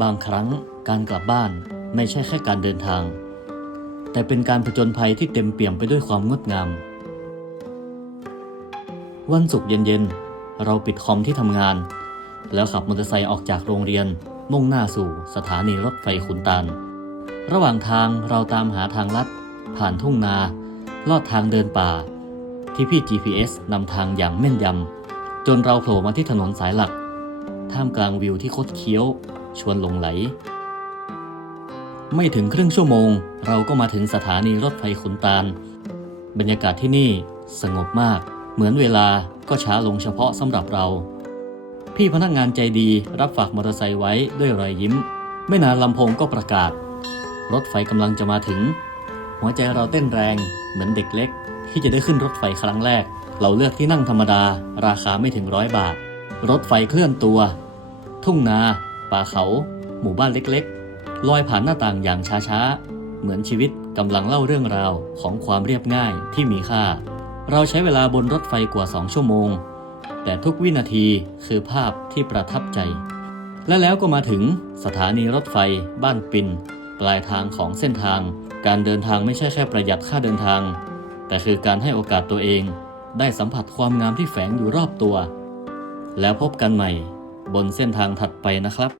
บางครั้งการกลับบ้านไม่ใช่แค่การเดินทาง แต่เป็นการผจญภัยที่เต็มเปี่ยมไปด้วยความงดงาม วันศุกร์เย็นๆ เราปิดคอมที่ทำงาน แล้วขับมอเตอร์ไซค์ออกจากโรงเรียน มุ่งหน้าสู่สถานีรถไฟขุนตาล ระหว่างทางเราตามหาทางลัด ผ่านทุ่งนา ลอดทางเดินป่า ที่พี่ GPS นำทางอย่างแม่นยำจนเราโผล่มาที่ถนนสายหลัก ท่ามกลางวิวที่คดเคี้ยว ชวนหลงไหล ไม่ถึงครึ่งชั่วโมง เราก็มาถึงสถานีรถไฟขุนตาล บรรยากาศที่นี่สงบมาก เหมือนเวลาก็ช้าลงเฉพาะสำหรับเรา พี่พนักงานใจดีรับฝากมอเตอร์ไซค์ไว้ด้วยรอยยิ้ม ไม่นานลำโพงก็ประกาศ รถไฟกำลังจะมาถึง หัวใจเราเต้นแรงเหมือนเด็กเล็ก ที่จะได้ขึ้นรถไฟครั้งแรก เราเลือกที่นั่งธรรมดา ราคาไม่ถึงร้อยบาท รถไฟเคลื่อนตัว ทุ่งนา ป่าเขา หมู่บ้านเล็กๆ ลอยผ่านหน้าต่างอย่างช้าๆ เหมือนชีวิตกำลังเล่าเรื่องราวของความเรียบง่ายที่มีค่า เราใช้เวลาบนรถไฟกว่า 2 ชั่วโมง แต่ทุกวินาทีคือภาพที่ประทับใจ และแล้วก็มาถึงสถานีรถไฟ บ้านปิน ปลายทางของเส้นทาง การเดินทางไม่ใช่แค่ประหยัดค่าเดินทาง แต่คือการให้โอกาสตัวเอง ได้สัมผัสความงามที่แฝงอยู่รอบตัว แล้วพบกันใหม่บนเส้นทางถัดไปนะครับ